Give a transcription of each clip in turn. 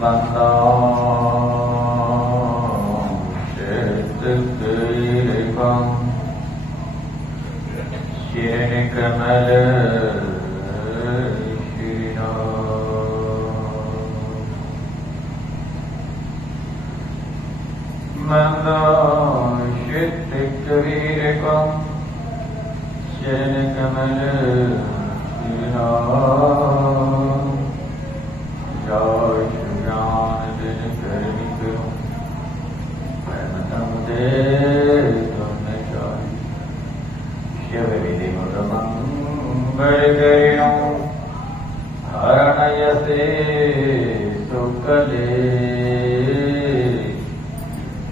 बंदो चित्तकीर्कं श्रीकमल श्रीनो बंदो चित्तकीर्कं श्रीकमल श्रीनो हरणयसे सुकले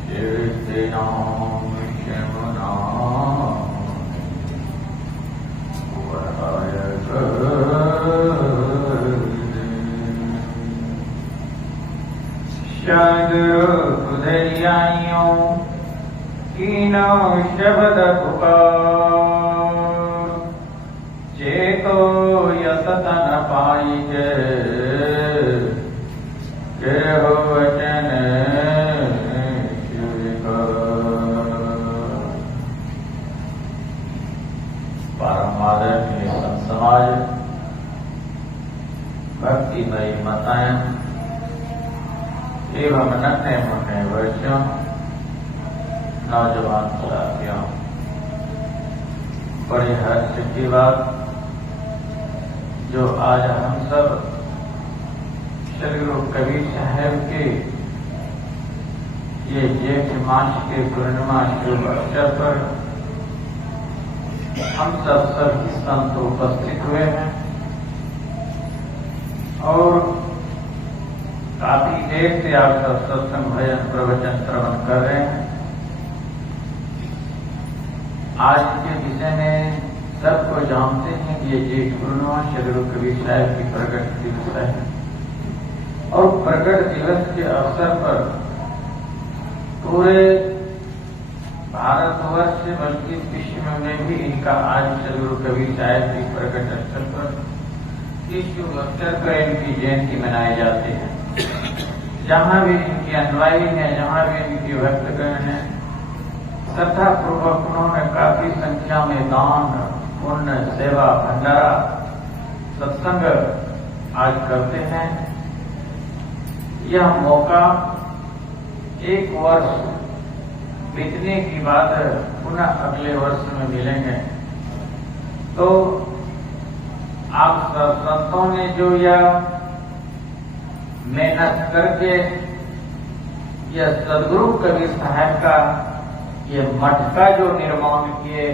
शिवनाम शमुना सदरुपधरियाइयों कीनो शब्द पुकार चेतो यतन पाई के हो वचन परमादरणीय संत समाज भक्तिमयी माताएं एवं नन्हे मुन्ने बच्चों नौजवान साथियों, बड़े हर्ष की बात जो आज हम सब श्री गुरु कबीर साहब के ये जेठ मास के पूर्णिमा शुभ अवसर पर हम सब सभी संत उपस्थित हुए हैं और काफी देर से आप सब सत्संग भजन प्रवचन श्रवण कर रहे हैं। आज के विषय में सबको जानते हैं कि ये जेठ पूर्णिमा श्री गुरु कबीर साहब की प्रकट दिवस है और प्रकट दिवस के अवसर पर पूरे भारतवर्ष बल्कि विश्व में भी इनका आज श्री गुरु कबीर साहब की प्रकट स्थल पर इस शुभ अवसर पर इनकी जयंती मनाई जाती है। जहाँ भी इनकी अनुयायी है, जहाँ भी इनकी भक्तगण है, श्रद्धा पूर्वक उन्होंने काफी संख्या में दान पुण्य सेवा भंडारा सत्संग आज करते हैं। यह मौका एक वर्ष बीतने की बाद पुनः अगले वर्ष में मिलेंगे। तो आप सब संतों ने जो यह मेहनत करके यह सदगुरु कबीर साहब का ये मठ का जो निर्माण किए,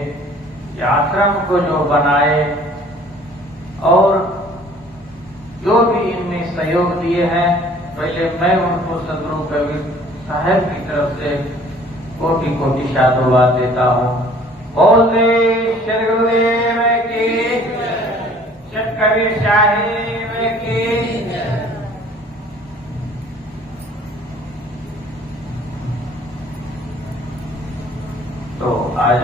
ये आश्रम को जो बनाए और जो भी इनमें सहयोग दिए हैं, पहले मैं उनको सदगुरु कबीर साहब की तरफ से कोटि कोटि साधुवाद देता हूँ। बोल दे श्री गुरुदेव की, श्री कबीर साहिब की। तो आज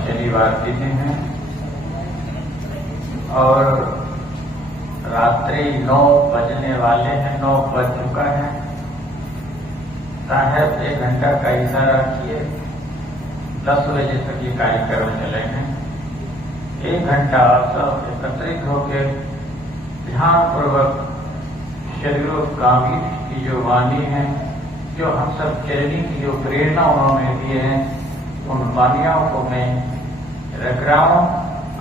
शनिवार दिन है और रात्रि 9 बजने वाले हैं, 9 बज चुका है। साहब 1 घंटा का इशारा किए, 10 बजे तक ये कार्यक्रम चलेंगे। 1 घंटा आप सब एकत्रित होकर ध्यान पूर्वक श्री गुरु कबीर की जो वाणी है, जो हम सब चलने की जो प्रेरणा उन्होंने दी है, उन वाणियों को मैं रख रहा हूँ।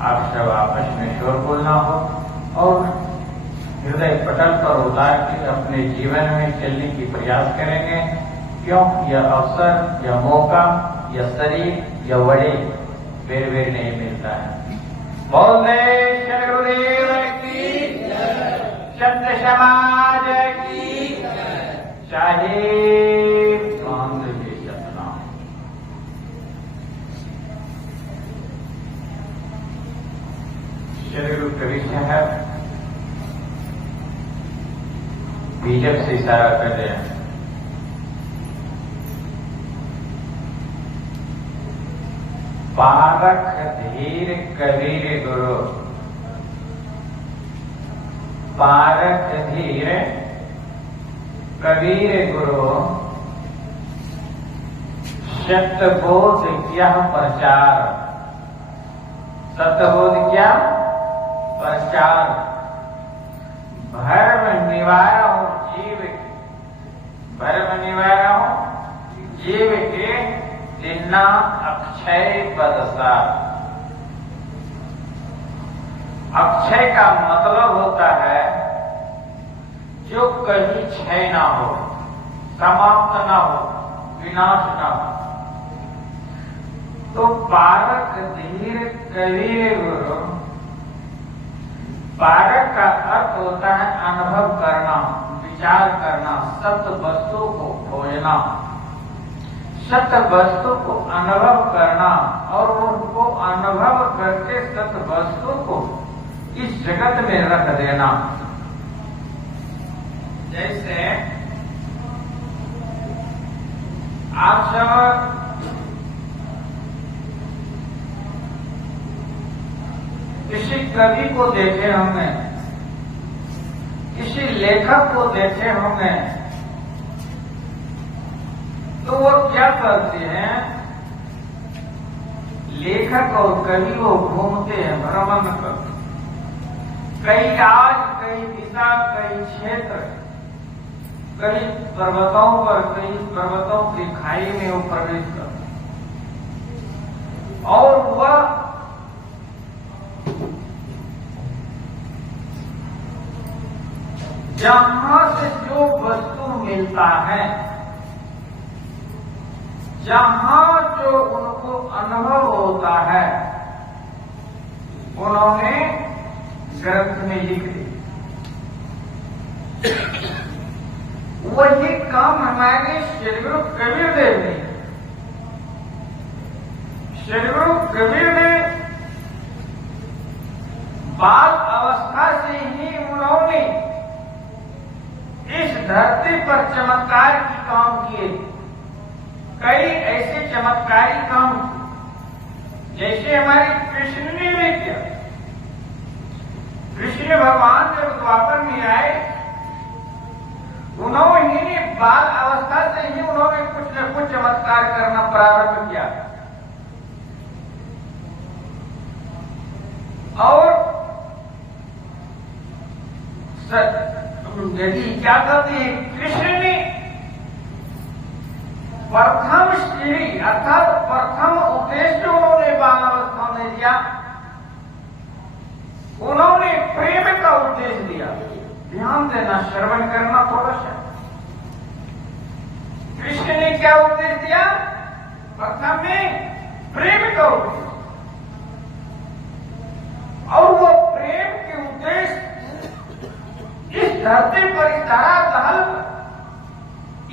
आप सब आपस में शोर बोलना हो और हृदय पटल पर उतार के अपने जीवन में चलने की प्रयास करेंगे, क्यों यह अवसर, यह मौका, यह शरीर, यह वड़े बेर बेर नहीं मिलता है। बोल दे श्री गुरुदेव की, संत समाज की, साहिब कांद के सतनाम। श्री गुरु कबीर साहब बीजक से इशारा कर रहे हैं। पारख धीर कबीर गुरु, पारख धीर कबीर गुरु, सत्यबोध क्या प्रचार, सत्यबोध क्या प्रचार, भर्म निवारा हो जीव के, भर्म निवारा हो जीव के, तिन्ना अक्षय पदसा। अक्षय का मतलब होता है जो कभी क्षय ना हो, समाप्त ना हो, विनाश ना हो। तो पारक धीर कबीर गुरु, पारक का अर्थ होता है अनुभव करना, विचार करना, सत्य वस्तु को खोजना, सत्य वस्तु को अनुभव करना और उनको अनुभव करके सत्य वस्तु को इस जगत में रख देना। जैसे आप सब किसी कवि को देखे होंगे, किसी लेखक को देखे होंगे, तो वो क्या करते हैं, लेखक और कवि वो घूमते हैं, भ्रमण करते, कई राज, कई दिशा, कई क्षेत्र, कई पर्वतों पर, कई पर्वतों की खाई में वो प्रवेश करते और वह जहां से जो वस्तु मिलता है, जहां जो उनको अनुभव होता है, उन्होंने ग्रंथ में लिख दिया। वही काम हमारे श्री गुरु कबीर देव ने, श्री गुरु कबीर ने बाल अवस्था से ही उन्होंने इस धरती पर चमत्कार की काम किए। कई ऐसे चमत्कारी काम जैसे हमारे कृष्ण ने भी किया। कृष्ण भगवान जब द्वापर में आए, उन्होंने बाल अवस्था से ही उन्होंने कुछ न कुछ चमत्कार करना प्रारंभ किया और यदि क्या कहते हैं, कृष्ण ने प्रथम सीढ़ी अर्थात प्रथम उपदेश जो उन्होंने बालावस्था में दिया, उन्होंने प्रेम का उपदेश दिया। ध्यान देना, श्रवण करना थोड़ा सा। कृष्ण ने क्या उपदेश दिया? प्रथम में प्रेम का उपदेश, और वो प्रेम के उपदेश इस धरती पर इस धरातल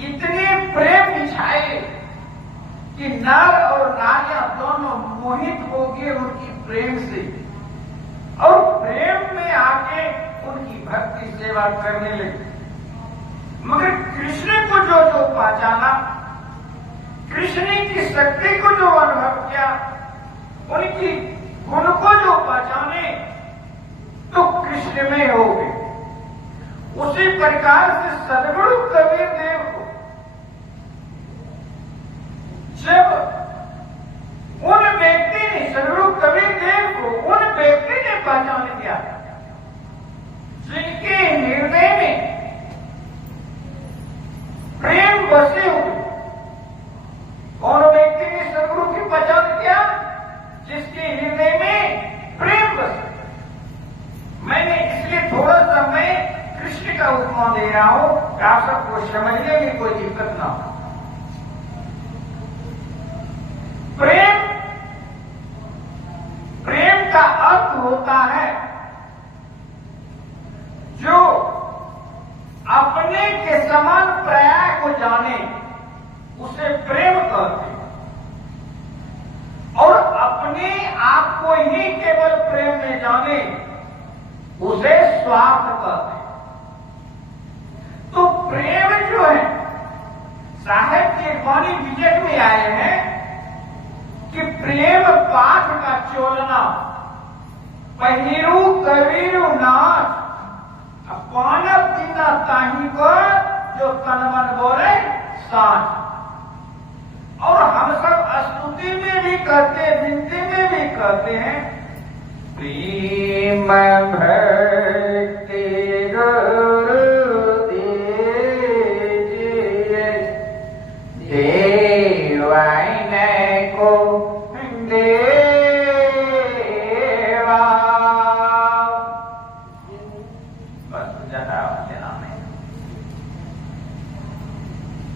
इतने प्रेम बिछाए कि नर और नारियां दोनों मोहित हो गए उनकी प्रेम से, और प्रेम में आके उनकी भक्ति सेवा करने लगे। मगर कृष्ण को जो जो पहचाना, कृष्ण की शक्ति को जो अनुभव किया, उनकी गुण को जो पहचाने, तो कृष्ण में हो गए। उसी प्रकार से सदगुरु कबीर देव को जब उन व्यक्ति ने, सदगुरु कबीर देव को उन व्यक्ति ने पहचान किया जिनके हृदय में प्रेम बसे हुए। कौन व्यक्ति ने सदगुरु की पहचान किया? जिसके हृदय में प्रेम बसे। मैंने इसलिए थोड़ा सा मैं कृष्ण का उपमा दे रहा हूं कि आप सबको समझने में कोई दिक्कत ना हो। प्रेम, प्रेम का अर्थ होता है जो अपने के समान पर्याय को जाने, उसे प्रेम कहते हैं। और अपने आप को ही केवल प्रेम में जाने, उसे स्वार्थ कहते हैं। तो प्रेम जो है, साहेब के वाणी विजय में आए हैं कि प्रेम पाठ का चोलना पहिरू कबीरू नाथ पानव दीना ताही को जो तन मन बोले साथ। और हम सब स्तुति में भी कहते, विनती में भी कहते हैं, प्रेम भक्ति गुरु दीजिए देवाइन को देवा। बस ज्यादा देना नहीं।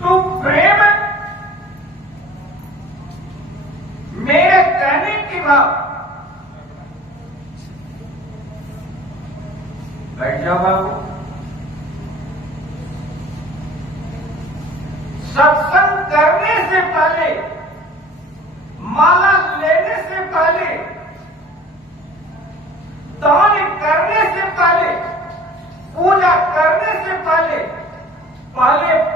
तो प्रेम मेरे कहने की बात। बैठ जाओ बाबू। सत्संग करने से पहले, माला लेने से पहले, दान करने से पहले, पूजा करने से पहले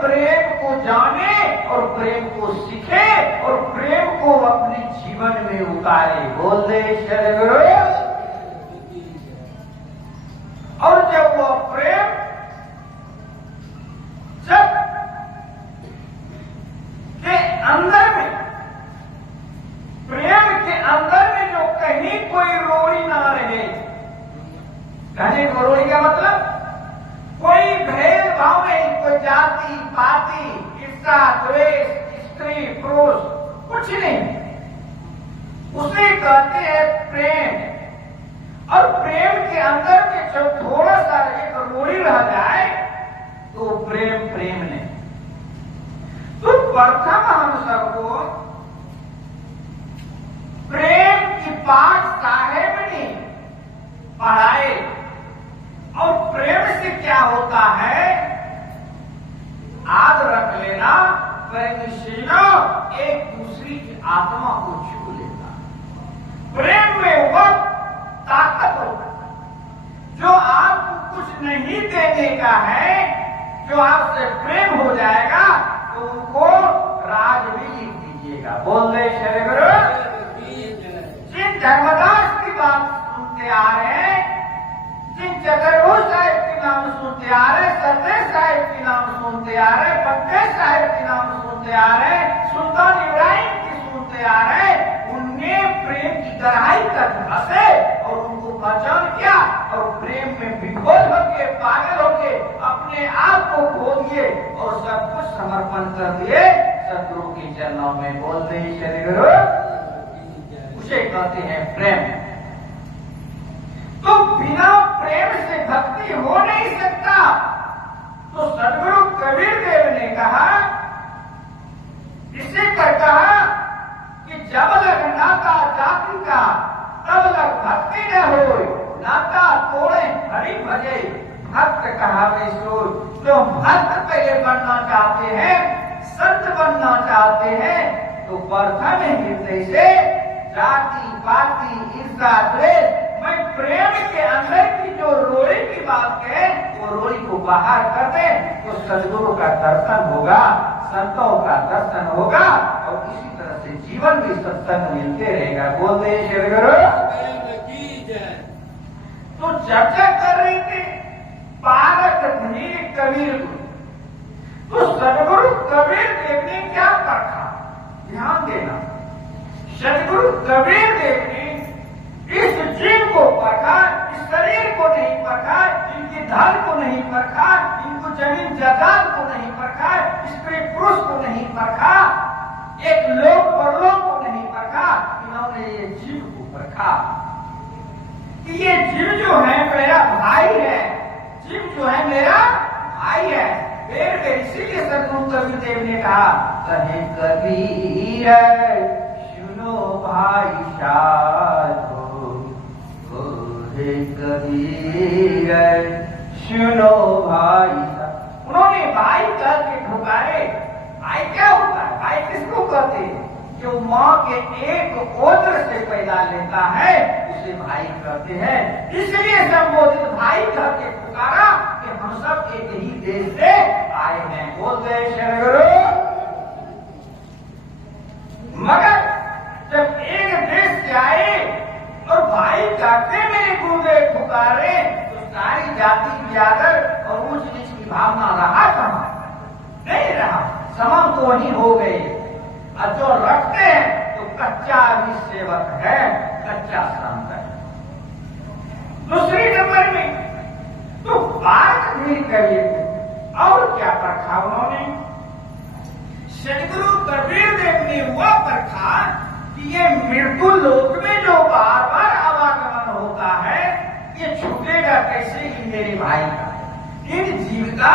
प्रेम को जाने और प्रेम को सीखे और प्रेम को अपने जीवन में उतारे। बोल दे सद्गुरु। और जब वो प्रेम जब के अंदर में, प्रेम के अंदर में जो कहीं कोई रोड़ी ना रहे, कहने को रोड़ी का मतलब कोई भेदभाव नहीं, कोई जाति पाति ईर्ष्या द्वेष स्त्री पुरुष कुछ नहीं, उसे कहते हैं प्रेम। और प्रेम के अंदर में जब थोड़ा सा एक रोड़ी रह जाए तो प्रेम प्रेम नहीं। तो प्रथम हम सबको प्रेम की पाठ साहेब ने पढ़ाए। और प्रेम से क्या होता है, याद रख लेना, प्रेमशीलो एक दूसरी की आत्मा को छू लेता। प्रेम में वह ताकत होता जो आपको कुछ नहीं देने का है, जो आपसे प्रेम हो जाएगा तो उनको राज भी लिख दीजिएगा। बोल दे सद्गुरु। जिन धर्मदास की बात सुनते आ रहे हैं, जिन चतुर्भुज साहिब के नाम सुनते आ रहे, सतेज साहिब के नाम सुनते आ रहे, पंकज साहिब के नाम सुनते आ रहे, सुल्तान इब्राहिम की सुनते आ रहे, उनने प्रेम की गहराई तक धंसे और उनको पहचान किया और प्रेम में विभोर होके, पागल होके अपने आप को खो दिए और सब कुछ समर्पण कर दिए सद्गुरु के चरणों में। बोल दे सद्गुरु। उसे कहते हैं प्रेम। तो बिना प्रेम से भक्ति हो नहीं सकता। तो सद्गुरु कबीर देव ने कहा, इसे पर कहा कि जब लग नाता जाति का तब लग भक्ति न हो, नाता तोड़े हरि भजे भक्त कहावे सोई। जो भक्त पहले बनना चाहते हैं, संत बनना चाहते हैं, तो प्रथम हृदय से जाति पाति ईर्ष्या द्वेष, मैं प्रेम के अंदर की जो रोड़ी की बात है वो रोड़ी को बाहर कर दे तो सद्गुरु का दर्शन होगा, संतों का दर्शन होगा और इसी तरह से जीवन भी सत्संग मिलते रहेगा। बोल दे सद्गुरु। तो चर्चा कर रहे थे पारक धीर कबीर को। तो सद्गुरु कबीर देव ने क्या परखा, ध्यान देना। सद्गुरु कबीर देव ने इस जीव को परखा, इस शरीर को नहीं परखा, इनकी धन को नहीं परखा, इनको जमीन जायदाद को नहीं परखा, स्त्री पुरुष को नहीं परखा, एक लोक परलोक को नहीं परखा, इन्होंने ये जीव को परखा कि ये जीव जो है मेरा भाई है, जीव जो है मेरा भाई है। फिर इसीलिए सद्गुरु कबीर देव ने कहा, कहे कबीर सुनो भाई साधो, कबीर सुनो भाई। उन्होंने भाई कह के ठुकारे। भाई क्या होता है, भाई किसको कहते हैं, जो माँ के एक ओत्र से पैदा लेता है उसे भाई कहते हैं। इसलिए संबोधित भाई कह के पुकारा कि हम सब एक ही देश से आए हैं। बोल दे सद्गुरु। मगर जब समम तो ही हो गए, और जो रखते हैं तो कच्चा भी सेवक है, कच्चा संत है। दूसरी नंबर में तो बात भी कर लेते, और क्या परखा उन्होंने? सदगुरु कबीर देव ने वह परखा कि ये मृत्यु लोक में जो बार बार आवागमन होता है, ये छूटेगा कैसे? कि मेरे भाई का है, इन जीव का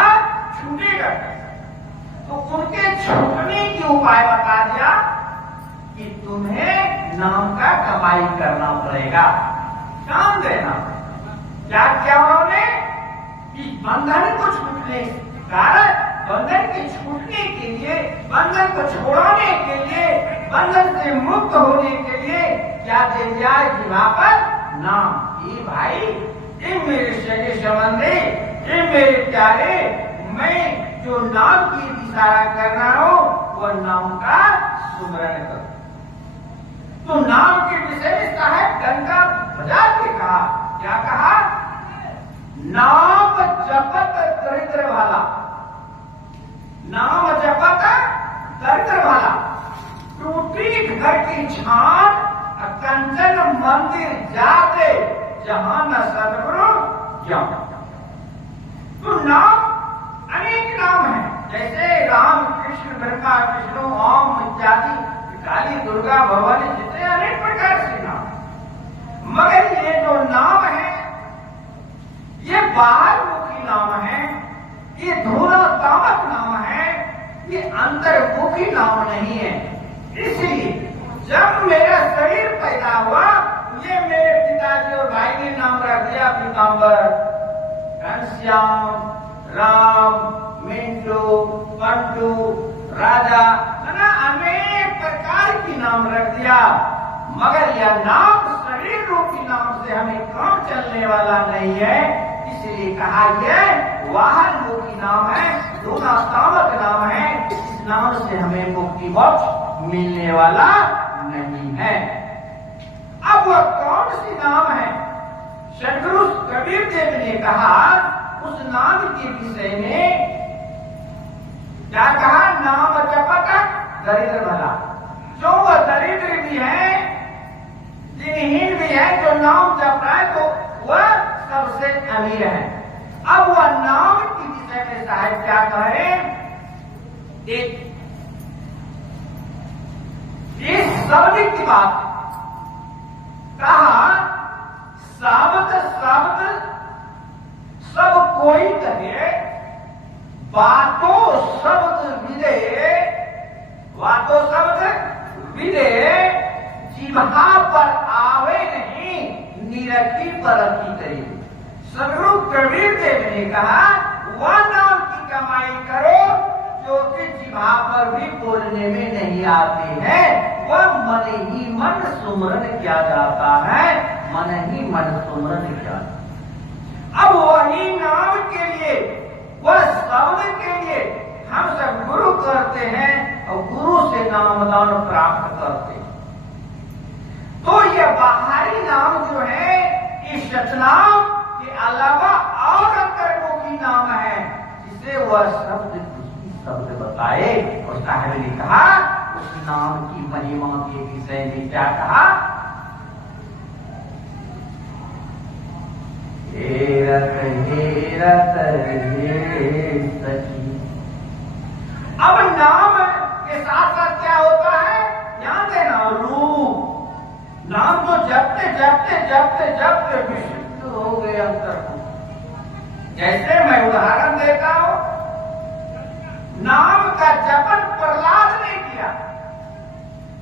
छूटेगा कैसे? तो उनके छूटने की उपाय बता दिया कि तुम्हें नाम का कमाई करना पड़ेगा, काम देना। क्या किया उन्होंने? कि बंधन को छूटने कारण, बंधन के छूटने के लिए, बंधन को छोड़ाने के लिए, बंधन से मुक्त होने के लिए क्या दे दिया? जीवा पर नाम। ये भाई, ये मेरे सगे संबंधी, ये मेरे प्यारे, मैं जो नाम की इशारा कर रहा हूं वह नाम का सुमरण करो। तो नाम के विषय में साहब डंका बजा के कहा, क्या कहा? नाम जपत दरिद्र वाला, नाम जपत दरिद्र वाला, टूटी घर की छान, कंचन मंदिर जाते, जहां न सदगुरु ज्ञान। तो नाम अनेक नाम है, जैसे राम, कृष्ण, ब्रह्मा, विष्णु, ओम इत्यादि, काली, दुर्गा, भवानी, जितने अनेक प्रकार से नाम। मगर ये जो नाम है ये बाहरमुखी नाम है, ये धूलात्मक नाम है, ये अंतर्मुखी नाम नहीं है। इसलिए जब मेरा शरीर पैदा हुआ, ये मेरे पिताजी और भाई ने नाम रख दिया पीताम्बर, घनश्याम, राम, मिंटू, पंटू, राजा, अनेक प्रकार की नाम रख दिया। मगर यह नाम शरीर रूपी नाम से हमें काम चलने वाला नहीं है, इसलिए कहा यह वाहनमुखी नाम है, धूलात्मक नाम है। इस नाम से हमें मुक्ति मोक्ष मिलने वाला नहीं है। अब वह कौन सी नाम है? सदगुरु कबीर देव ने कहा उस नाम के विषय में, क्या कहा? नाम जपत दरिद्र भला। जो वह दरिद्र भी है, दिनहीन भी है, जो नाम जप रहा है तो वह सबसे अमीर है। अब वह नाम के विषय में साहब क्या कहें? इस शब्द की बात कहा, शब्द शब्द सब कोई कहे, बातों शब्द विदे, बातों शब्द विदे, जिह्वा पर आवे नहीं, निरखी परखी करे। सदगुरु कबीर देव ने कहा वह नाम की कमाई करो जो कि जिह्वा पर भी बोलने में नहीं आते हैं, वह मन ही मन सुमरन किया जाता है, मन ही मन सुमरन किया जाता है। अब वही नाम के लिए, वह शब्द के लिए हम सब गुरु करते हैं और गुरु से नामदान प्राप्त करते हैं। तो यह बाहरी नाम जो है, इस सतनाम के अलावा और अंतर्मुखी नाम है, जिसे वह शब्द शब्द बताए। और साहब ने कहा उस नाम की महिमा के विषय में क्या कहा? हेरत हेरत हे सखी। अब नाम के साथ साथ क्या होता है? ध्यान देना, रूप। नाम तो जपते जपते जपते जपते विशुद्ध हो गए अंतर को। जैसे मैं उदाहरण देता हूं, नाम का जपन प्रहलाद ने किया,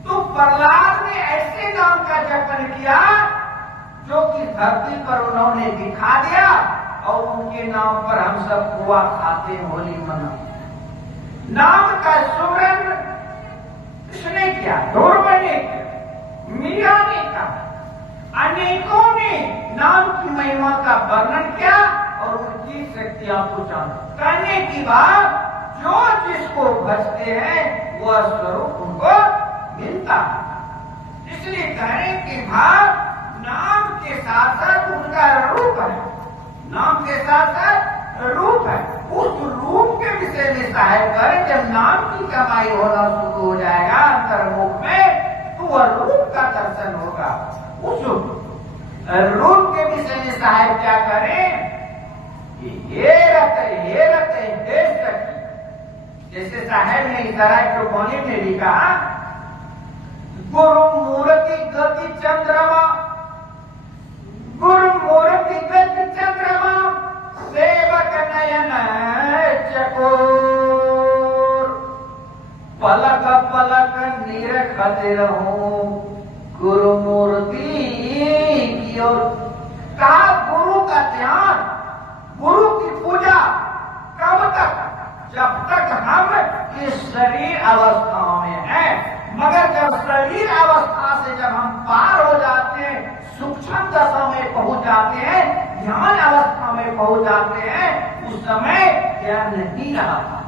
तो प्रहलाद ने ऐसे नाम का जपन किया जो कि धरती पर उन्होंने दिखा दिया, और उनके नाम पर हम सब पुआ खाते, होली मना। नाम का सुमरन किसने किया? ध्रुव ने किया, मीरा ने कहा, अनेकों ने नाम की महिमा का वर्णन किया और उनकी शक्तियां को जान करने की बात, जो जिसको भजते हैं वह स्वरूप उनको मिलता है। इसलिए कहने की भाव, नाम के साथ साथ उनका रूप है, नाम के साथ साथ रूप है। उस रूप के विषय में साहेब कर जब नाम की कमाई होना शुरू हो जाएगा अंतर्मुख में, तो वह रूप का दर्शन होगा। उस रूप के विषय में साहेब क्या करें? हे सखी, जैसे साहेब ने इशारा प्रोपोनी में भी कहा, गुरु मूर्ति गति चंद्रमा, गुरु मूर्ति गति चंद्रमा, सेवक नयन चकोर, पलक पलक निरखते रहूं गुरु मूर्ति की ओर। कहा गुरु का ध्यान, गुरु की पूजा कब तक? जब तक हम इस शरीर अवस्था में हैं। मगर जब शरीर अवस्था से जब हम पार हो जाते हैं, सूक्ष्म दशा में पहुंच जाते हैं, ध्यान अवस्था में पहुंच जाते हैं, उस समय ज्ञान नहीं रहता,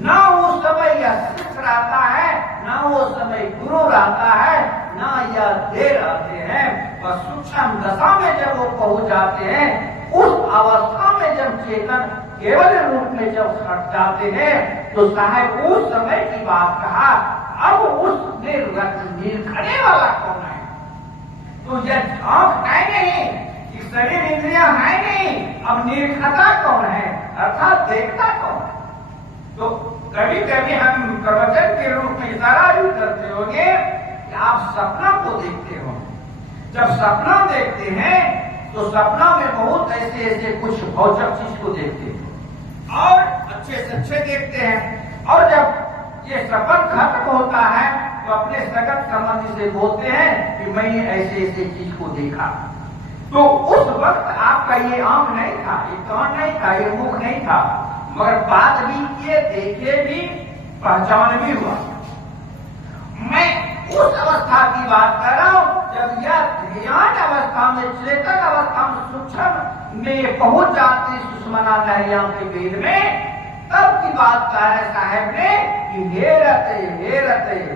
ना उस समय यह शिष्य रहता है, ना वो समय गुरु रहता है, ना यह देह रहते हैं। बस सूक्ष्म दशा में जब वो पहुंच जाते हैं, उस अवस्था में जब चेतन केवल रूप में जब हट जाते हैं, तो साहब उस समय की बात कहा। अब उस निरखने वाला कौन है? तो यह आंख है नहीं, शरीर इंद्रियां है नहीं, अब निरखता कौन है? अर्थात देखता कौन है? तो कभी कभी हम प्रवचन के रूप में इशारा भी करते होंगे कि आप सपना को देखते हो। जब सपना देखते हैं तो सपना में बहुत ऐसे ऐसे कुछ भौतिक चीज को देखते हैं और अच्छे से अच्छे देखते हैं। और जब ये सपन खत्म होता है तो अपने सगत संबंधी से बोलते हैं कि मैंने ऐसे ऐसे चीज को देखा। तो उस वक्त आपका ये आंख नहीं था, ये कान नहीं था, ये मुख नहीं था, मगर बात भी किए, देखे भी, पहचान भी हुआ। मैं उस अवस्था की बात कर रहा हूं जब यह ध्यान अवस्था में, चेतन अवस्था में, सूक्ष्म में पहुंच जाती सुषमना लहरिया के वेद में, तब की बात कह रहे साहेब ने कि हे रते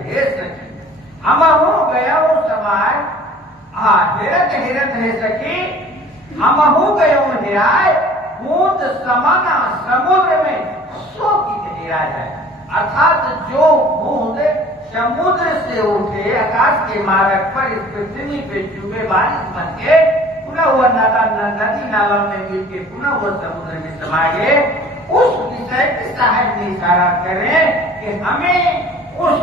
हे सखी, हम हो गया वो समय। हाँ, हेरत हे सखी, हम हो गए हेराए, बूंद समाना समुद्र में सो की हेरा जाए। अर्थात जो बूंद समुद्र से उठे आकाश के मार्ग पर इस पृथ्वी पे चूहे बारिश बन के पुनः वह नदी नाला में मिल के पुनः वह समुद्र में समा गए, उस विषय के साहब ने इशारा करें कि हमें उस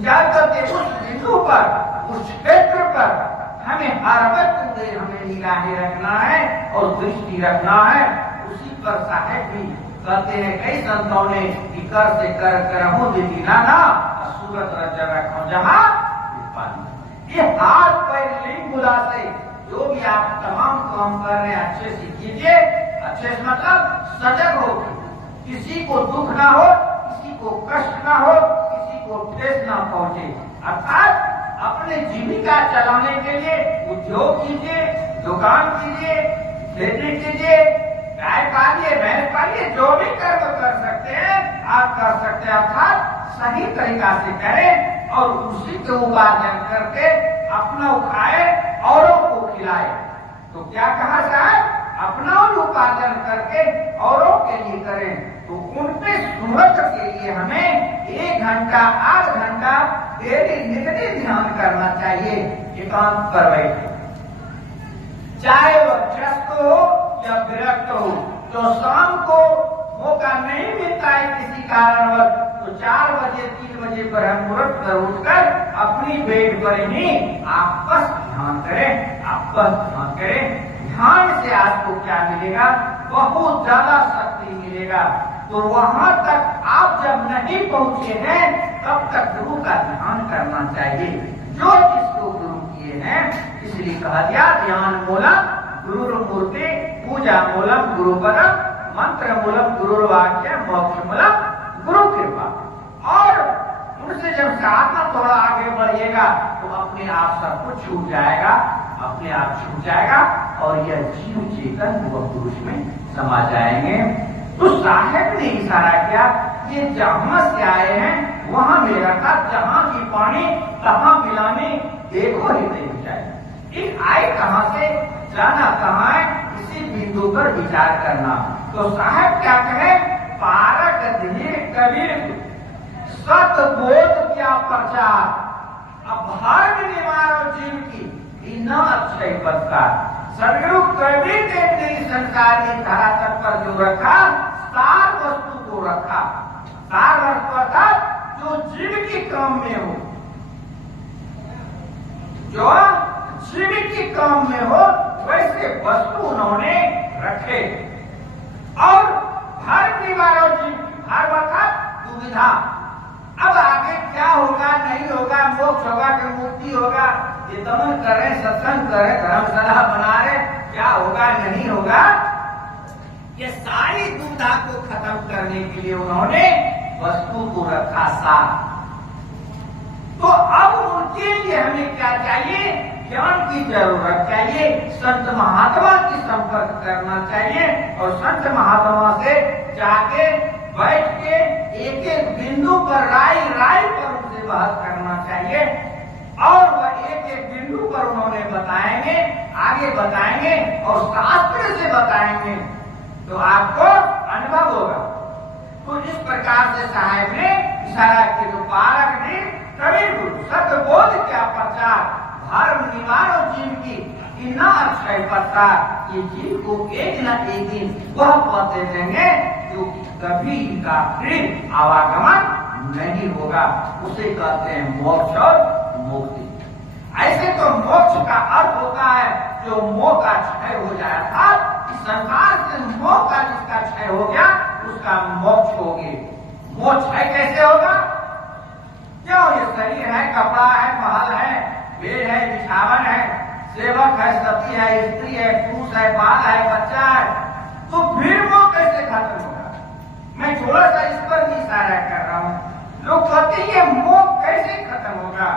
जागते उस बिंदु पर, उस क्षेत्र पर हमें हर वक्त हमें निगाहें रखना है और दृष्टि रखना है। उसी पर साहेब भी कहते हैं कई संतों ने कि कर से कर करहूं दीदी नाना, सूरत रज रखो जहां पानी। ये हाथ पैर लिंग बुला से जो भी आप तमाम काम कर रहे हैं अच्छे से कीजिए। अच्छे से मतलब सजग हो, किसी को दुख ना हो, किसी को कष्ट ना हो, किसी को ठेस ना पहुंचे। अर्थात अपने जीविका चलाने के लिए उद्योग कीजिए, दुकान कीजिए, खेती कीजिए, गाय पालिए, भैंस पालिए, जो भी कर्म कर सकते हैं आप कर सकते हैं। अर्थात सही तरीका से करें और उसी के उपार्जन करके अपना खाए औरों को खिलाए। तो क्या कहा साहब? अपना उपार्जन करके औरों के लिए करें। तो उनपे सूरत के लिए हमें 1 घंटा 8 घंटा डेली नित्य ध्यान करना चाहिए एकांत पर बैठे, चाहे वह त्रस्त हो या विरक्त हो। तो शाम को मौका नहीं मिलता है किसी कारणवश, तो 4 बजे 3 बजे पर हम मुहूर्त पर उठकर अपनी बेड पर ही आप बस ध्यान करें, आप बस ध्यान करें। ध्यान से आपको क्या मिलेगा? बहुत ज्यादा शक्ति मिलेगा। तो वहां तक आप जब नहीं पहुंचे हैं तब तक गुरु का ध्यान करना चाहिए, जो जिसको गुरु किए हैं। इसलिए कहा गया ध्यान मूलम गुरु मूर्ति, पूजा मूलम गुरु परम, मंत्र मूलम गुरु वाक्य, मोक्ष मूलम गुरु कृपा। और उनसे जब साधना थोड़ा आगे बढ़िएगा तो अपने आप सब कुछ छूट जाएगा, अपने आप छूट जाएगा और यह जीव चेतन वह पुरुष में समा जाएंगे। तो साहेब ने इशारा किया, ये जहां से आए हैं वहां मेरा था, जहां की पानी तहां मिलाने देखो ही नहीं जाए। इन आए कहां से, जाना कहां है, इसी बिंदु पर विचार करना। तो साहब क्या कहे, पारक धीर कबीर सत बोध क्या प्रचार, अब धर्म निवारो जीव की न अक्षय पत्कार। सदगुरु कबीर देव ने इस संसार की धरातल पर जो रखा, सार वस्तु को रखा। सार वस्तु अर्थात जो जीव के काम में हो, जो जीव के काम में हो, वैसे वस्तु उन्होंने रखे। और धर्म निवारो जीव, धर्म अर्थात दुविधा। अब आगे क्या होगा, नहीं होगा, मोक्ष होगा कि मुक्ति होगा, ये दमन कर रहे, सत्संग कर रहे, धर्मशाला बना रहे, क्या होगा नहीं होगा, ये सारी दुविधा को खत्म करने के लिए उन्होंने वस्तु को रखा साथ। तो अब उनके लिए हमें क्या चाहिए, ज्ञान की जरूरत चाहिए, संत महात्मा की संपर्क करना चाहिए और संत महात्मा से जाके बैठ के एक एक बिंदु पर राय पर उनसे बहस करना चाहिए। और वह एक एक बिंदु पर उन्होंने बताएंगे, आगे बताएंगे और शास्त्र से बताएंगे, तो आपको अनुभव होगा। तो इस प्रकार से साहब ने इशारा किया, तो पारक ने कबीर गुरु सतबोध क्या प्रचार, धर्म निवारो जीव की न अक्षय पत्कार। ये जीव को एक न एक दिन वह पद दे देंगे जो कभी का फिर आवागमन नहीं होगा, उसे कहते हैं मोक्ष और मुक्ति। ऐसे तो मोक्ष का अर्थ होता है जो मोह का क्षय हो जाए, अर्थात इस संसार से मोह का जिसका क्षय हो गया उसका मोक्ष होगी। मोक्ष है कैसे होगा, क्यों, ये शरीर है, कपड़ा है, महल है, बेड है, बिछावन है, सेवक है, सती है, स्त्री है, पुरुष है, बाल है, बच्चा है, तो फिर वो कैसे खत्म होगा। मैं थोड़ा सा इस पर भी इशारा कर रहा हूँ। लोग कहते हैं ये मोह कैसे खत्म होगा,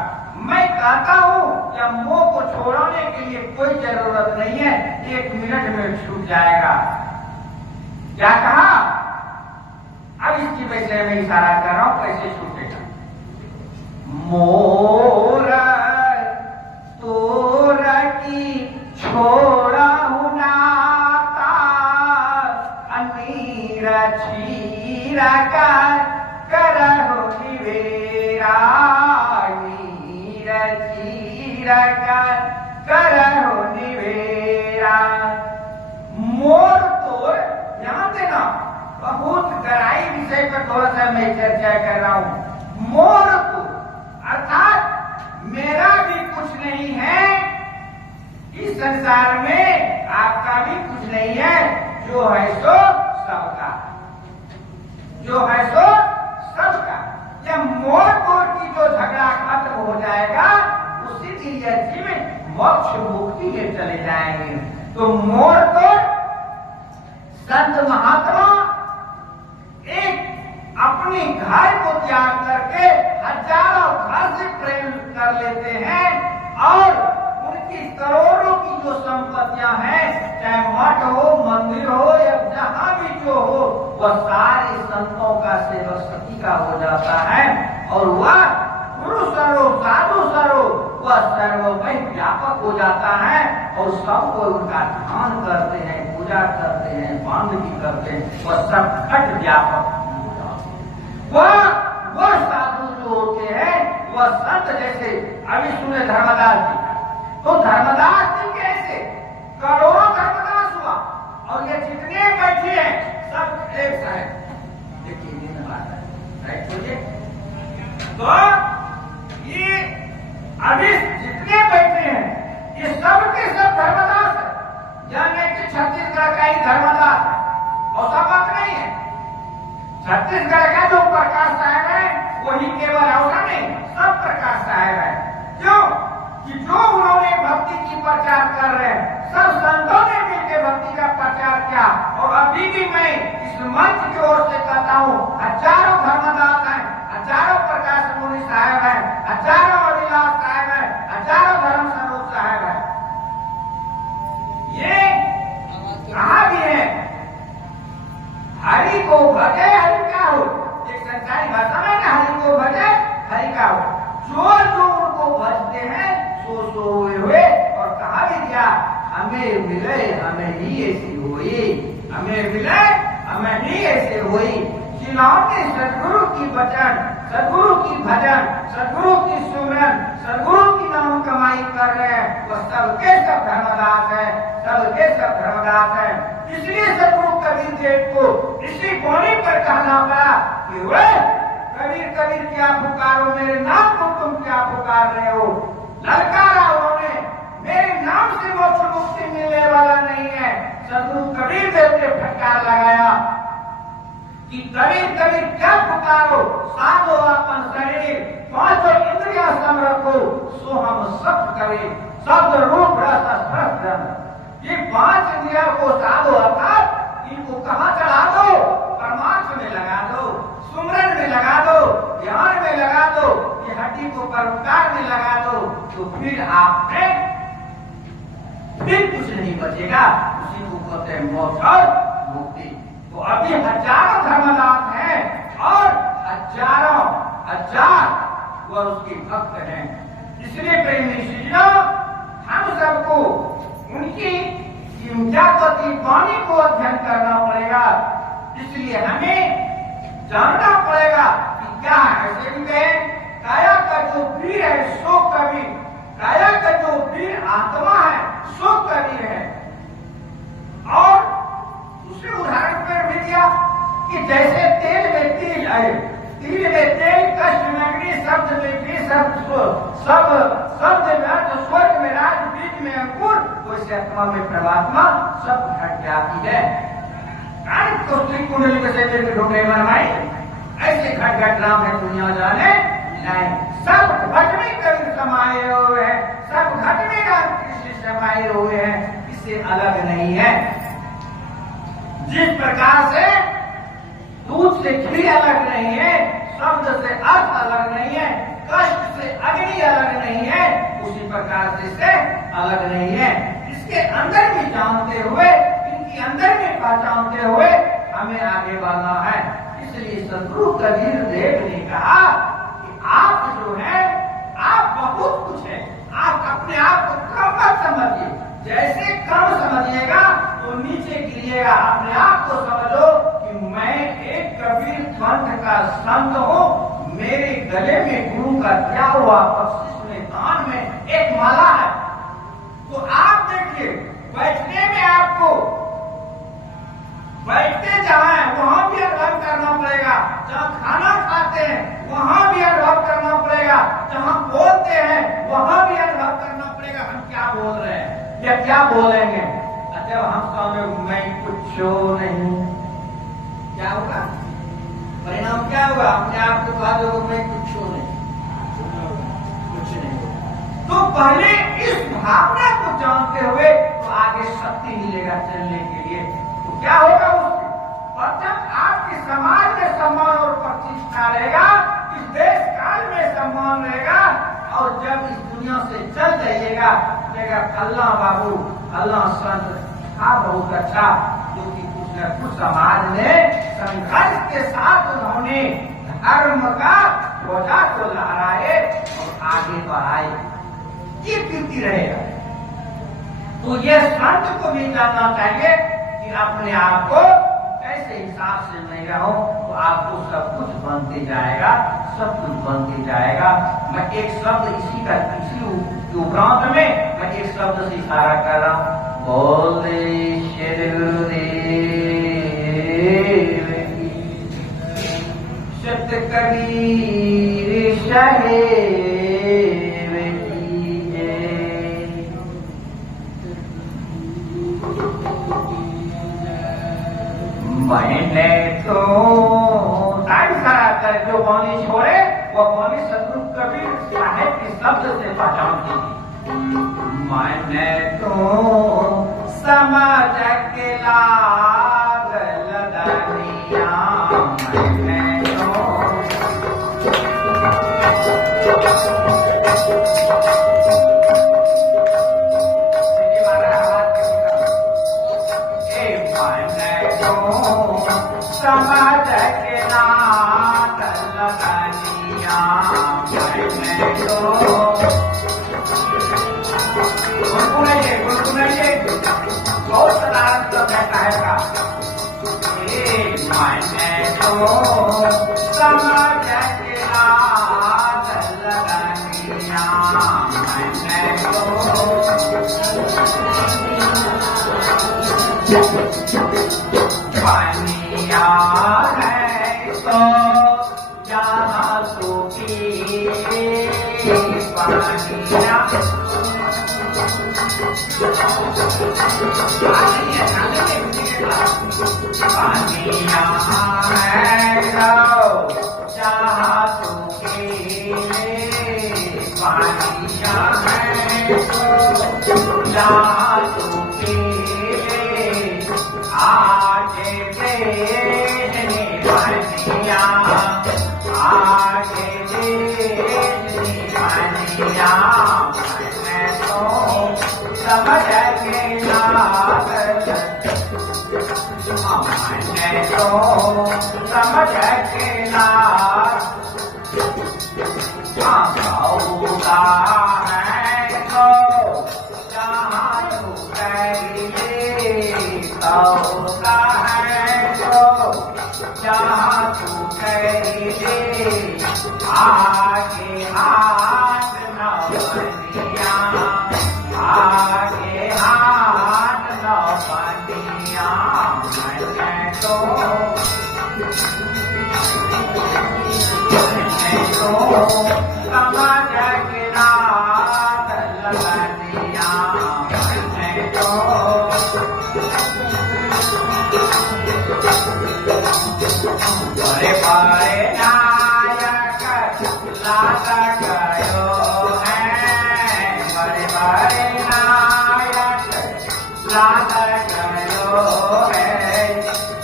मैं कहता हूँ या मोह को छोड़ने के लिए कोई जरूरत नहीं है, 1 मिनट में छूट जाएगा। क्या कहा, अब इसकी वजह में इशारा कर रहा हूँ कैसे छूटेगा। मोरा तोरा की छोड़ा हूं नाता, अनीरा छीरा का करहो निवेरा, नीरा छीरा का करहो निवेरा। मोर तोर, ध्यान देना, बहुत गहराई विषय पर थोड़ा सा मैं चर्चा कर रहा हूं। मोर तो अर्थात मेरा भी कुछ नहीं है इस संसार में, आपका भी कुछ नहीं है, जो है सो सबका, जो है सो सबका। जब मोर तोड़ की जो झगड़ा खत्म हो जाएगा उसी दिन यह जीव मोक्ष मुक्ति में चले जाएंगे। तो मोर तोड़ संत महात्मा एक अपने घर को त्याग करके हजारों घर से प्रेम कर लेते हैं और उनकी करोड़ों की जो संपत्तियां हैं, चाहे मठ हो, मंदिर हो या जहां भी जो हो, वह सारे संतों का सेवक सती का हो जाता है और वह गुरु सरो साधु सरो वह सर्वमय व्यापक हो जाता है और सब कोई उनका ध्यान करते हैं, पूजा करते हैं, बांधगी करते हैं, वह सब खट व्यापक। वह साधु जो होते हैं वह संत, जैसे अभी सुने धर्मदास जी, तो धर्मदास जी कैसे करोड़ों धर्मदास हुआ और ये जितने बैठे हैं सब एक साहब, देखिए दिन बात है, तो ये अभी जितने बैठे हैं ये सब के सब धर्मदास है, जाने कि छत्तीसगढ़ का ही धर्मदास है और सबक नहीं है। छत्तीसगढ़ का जो प्रकाश साहब है वही केवल ऐसा नहीं, सब प्रकाश साहब है। क्यों कि जो उन्होंने भक्ति की प्रचार कर रहे हैं, सब संतों ने मिलकर भक्ति का प्रचार किया और अभी भी मैं इस मंच की ओर से कहता हूँ, हजारों धर्मदास हैं, हजारों प्रकाश मुनि साहब हैं, हजारों अभिलाष साहब हैं, हजारों धर्म स्वरूप साहब हैं, ये कहाँ भी है। हरि को भजे हरि का हो, एक सरकारी भाषा में ना, हरि को भजे हरि का हो, जो जो उनको भजते हैं सो हुए और कहा भी दिया, हम हमें मिले हमें ही ऐसी हुई, हमें मिले हमें ही ऐसे हुई। जिन्होंने सदगुरु की वचन, सदगुरु की भजन, सदगुरु की सुमरन, सदगुरु की नाम कमाई कर रहे हैं, वो सबके सब धर्मदास है, सबके सब धर्मदास है। इसलिए सदगुरु कबीर देव को इसी बोली पर कहना पड़ा कि वे कबीर कबीर क्या पुकारो, मेरे नाम को तुम क्या पुकार रहे हो। ललकारा उन्होंने, मेरे नाम से मोक्ष मुक्ति मिलने वाला नहीं है। सदगुरु कबीर देव ने फटकार लगाया कि कबीर कबीर क्या पुकारो, साधो अपन शरीर, पांचों इंद्रिया सम रखो, सो हम सब करें, शब्द रूप रस स्पर्श। ये 5 इंद्रिया को साधो अर्थात इनको कहाँ चढ़ा दो, परमार्थ में लगा दो, सुमरन में लगा दो, ध्यान में लगा दो, ये हड्डी को परोपकार में लगा दो, तो फिर आपने फिर कुछ नहीं बचेगा। उसी को कहते हैं मोक्ष और मुक्ति। तो अभी हजारों धर्मदास हैं और हजारों हजार वह उसके भक्त हैं। इसलिए प्रेमी श्रीजनों, हम सबको उनकी जागृति वाणी को अध्ययन करना पड़ेगा। इसलिए हमें जानना पड़ेगा कि क्या है। ऐसे भी कहे, काया का जो वीर है सो कबीर, काया का जो वीर आत्मा है सो कबीर है। और दूसरे उदाहरण पर भी दिया कि जैसे तेल में तिल है, तिल में तेल, कष्ट में अग्नि, शब्द में घी, शब्द में अर्थ, स्वर्ग में राज, बीज में अंकुर, वैसे आत्मा में परमात्मा सब घट जाती है। कुंडली के ढूंढे मनमाई, ऐसे घट घट नाम है दुनिया जाने नहीं। सब घट में कबीर समाये हुए हैं, सब घट में राम कृष्ण समाये हुए हैं, इससे अलग नहीं है। जिस प्रकार से दूध से घी अलग नहीं है, शब्द से अर्थ अलग नहीं है, कष्ट से अग्नि अलग नहीं है, उसी प्रकार से इससे अलग नहीं है। इसके अंदर भी जानते हुए, इनके अंदर भी पहचानते हुए हमें आगे बढ़ना है। इसलिए सदगुरु कबीर देव ने कहा कि आप जो है, आप बहुत कुछ है, आप अपने आप को कम मत समझिए। जैसे कम समझिएगा तो नीचे गिरिएगा। अपने आप को समझो कि मैं एक कबीर पंथ का संत हूँ, मेरे गले में गुरु का दिया हुआ बख्शिश में दान में एक माला है। तो आप देखिए, बैठने में आपको बैठते जहां है वहां भी अनुभव करना पड़ेगा, जहां खाना खाते हैं वहां भी अनुभव करना पड़ेगा, जहां बोलते हैं वहां भी अनुभव करना पड़ेगा हम क्या बोल रहे हैं या क्या बोलेंगे। जब हम कहेंगे मैं कुछ नहीं, क्या होगा, परिणाम क्या होगा? अपने आप को कहा दो मैं कुछ नहीं, कुछ नहीं। तो पहले इस भावना को जानते हुए तो आगे शक्ति मिलेगा चलने के लिए। तो क्या होगा उससे? जब आपके समाज में सम्मान और प्रतिष्ठा रहेगा, इस देश काल में सम्मान रहेगा, और जब इस दुनिया से चल जाइएगा अल्लाह बाबू, अल्लाह संत था बहुत अच्छा, जो कि कुछ न कुछ समाज में संघर्ष के साथ उन्होंने धर्म का ध्वजा को लहराए और आगे बढ़ाए, ये कीर्ति रहेगा। तो ये संत को भी जानना चाहिए कि अपने आप को कैसे हिसाब से नहीं रहो, तो आपको सब कुछ बनते जाएगा, सब कुछ बनते जाएगा। मैं एक शब्द इसी उपरांत में मैं एक शब्द से इशारा कर रहा हूँ, बोले श्री गुरुदेव की सत कबीर साहेब की जय। मैंने तो कर जो वाणी छोड़े वो वाणी सदगुरु कबीर साहेब के शब्द से पहचानती थी। मैंने तो समझ के लागल दरिया, मैंने तो समझ के लागल दरिया, मैंने तो गुनगुनाइए कहता मैंने तो समझ के आदल लगनिया, मैंने तो पानिया है तो जहाँ सूखी पानिया पानिया है तो जहाँ सूखी पानिया है तो जहाँ सूखी आगे देखने पानिया, आगे देखने पानिया, मैंने तो समझ के लागल, मैंने तो समझ के लागल, गौरा है तो जहाँ तू कहिले, गौरा है तो जहाँ तू कहिले, आगे हाथ न बनिया, आगे हाथ न बनिया, मैंने तो समझ के लागल लगनिया, मैंने तो बड़े बड़े नायक लाग गयो है, बड़े बड़े नायक लाग गयो है,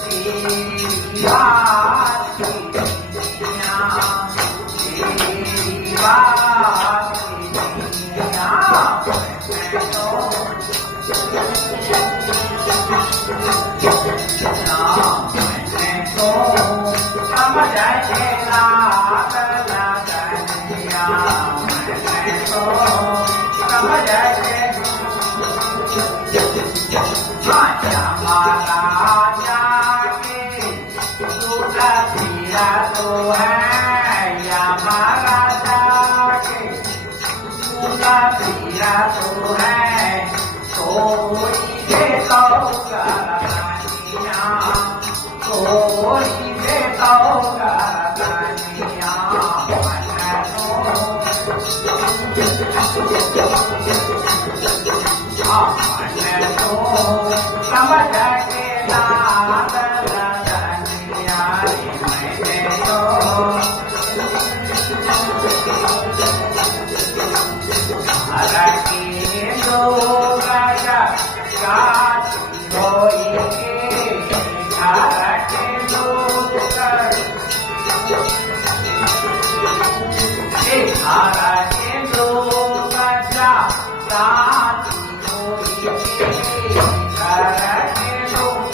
तेरी बात की दुनिया, तेरी बात की दुनिया, मैं तो समझ के लागल लगनिया, मैंने तो समझ के महाराजा के दूल्हा पिया तो है, या महाराजा के दूल्हा पिया तो है, कोई दे तो करनिया, कोई दे तो करनिया, मैंने तो समझ के लागल लगनिया, मैंने तो घर के लोग जाति होई के, घर के लोग घर के लोग जाति होई के, घर के लोग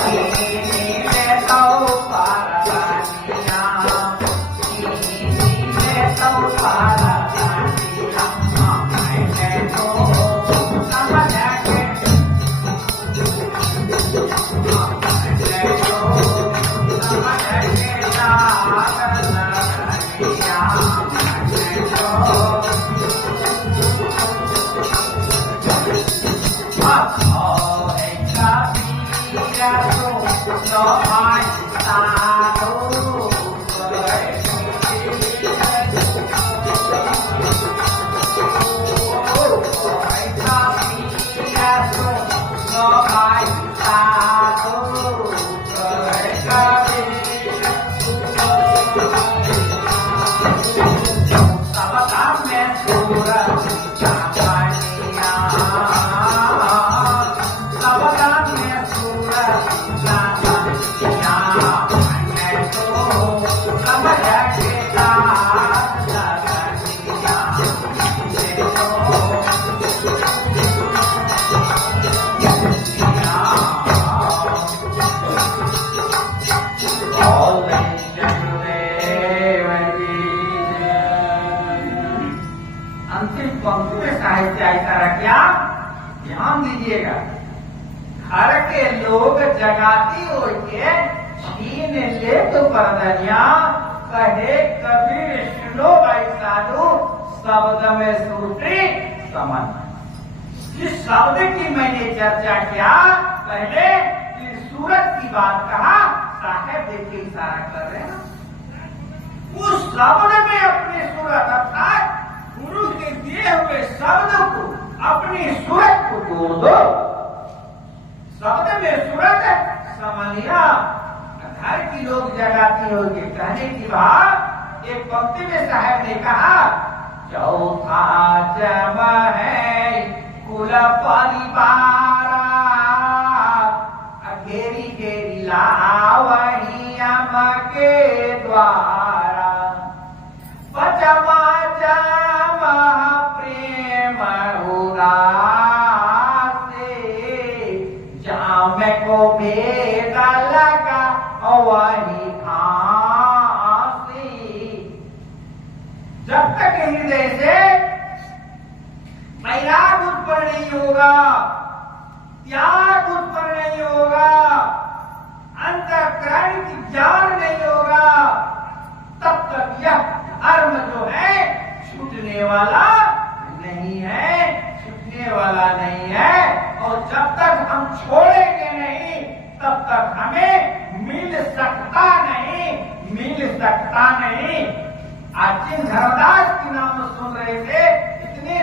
में तो पारनिया, में तो पारनिया, मैंने तो समझ के पंक्ति में साहित्य इशारा किया, ध्यान दीजिएगा। घर के लोग जगाती हो के छीन ले तो पर्दनिया, कहे कबीर सुनो भाई साधु, शब्द में श्रुति समझ। जिस शब्द की मैंने चर्चा किया पहले, सूरत की बात कहा, साहेब देखिए इशारा कर रहे हैं, उस शब्द में अपनी सूरत अर्थात गुरु के दिए हुए शब्द को, अपनी सूरत को जोड़ दो। शब्द में सूरत समझिया। घर की लोग जगाती होगी, कहने की बात एक पंक्ति में साहब ने कहा, चौथा जम है कुल परिवार, घेरी घेरी लावही अम के द्वारा, पचमा जम प्रेम उदासे, जाम को भेद लगा वही फांसी। जब तक हृदय से वैराग उत्पन्न नहीं होगा, त्याग उत्पन्न नहीं होगा, अंतःकरण की ज्ञान नहीं होगा, तब तक यह धर्म जो है छूटने वाला नहीं है, छूटने वाला नहीं है। और जब तक हम छोड़ेंगे नहीं, तब तक हमें मिल सकता नहीं, मिल सकता नहीं। आज जिन धर्मदास के नाम सुन रहे थे, इतने